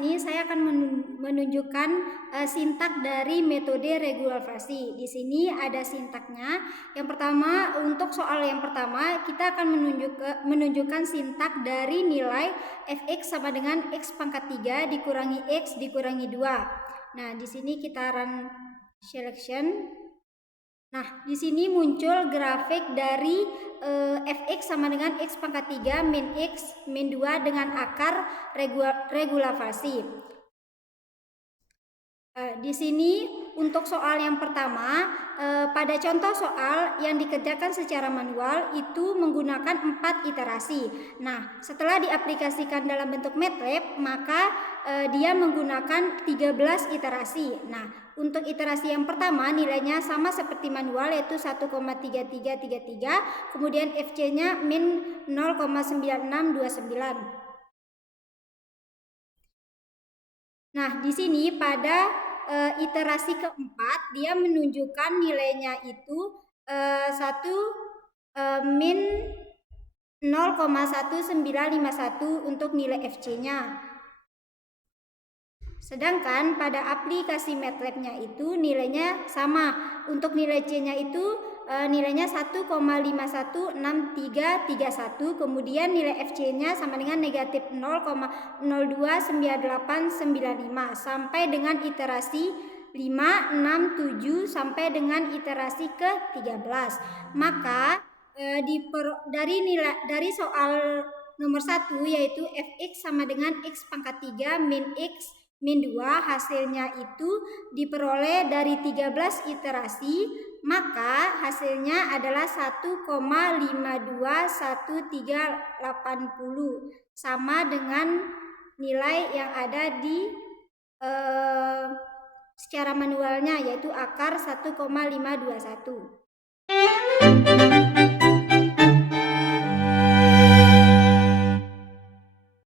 sini saya akan menunjukkan sintak dari metode regularisasi. Di sini ada sintaknya. Yang pertama, untuk soal yang pertama kita akan menunjukkan sintak dari nilai fx sama dengan x pangkat 3 dikurangi x dikurangi 2. Nah, di sini kita run selection. Nah, di sini muncul grafik dari fx sama dengan x pangkat 3 min x min 2 dengan akar regularisasi. Di sini untuk soal yang pertama, pada contoh soal yang dikerjakan secara manual itu menggunakan 4 iterasi. Nah, setelah diaplikasikan dalam bentuk MATLAB, maka dia menggunakan 13 iterasi. Nah, untuk iterasi yang pertama nilainya sama seperti manual, yaitu 1,3333, kemudian FC-nya min 0,9629. Nah, di sini pada iterasi keempat dia menunjukkan nilainya itu min 0,1951 untuk nilai FC-nya. Sedangkan pada aplikasi MATLAB-nya itu nilainya sama. Untuk nilai C-nya itu nilainya 1,516331, kemudian nilai FC-nya sama dengan negatif 0,029895 sampai dengan iterasi 5, 6, 7 sampai dengan iterasi ke-13. Maka dari soal nomor 1 yaitu fx sama dengan x pangkat 3 min x min 2 hasilnya itu diperoleh dari 13 iterasi, maka hasilnya adalah 1,521380 sama dengan nilai yang ada di secara manualnya, yaitu akar 1,521.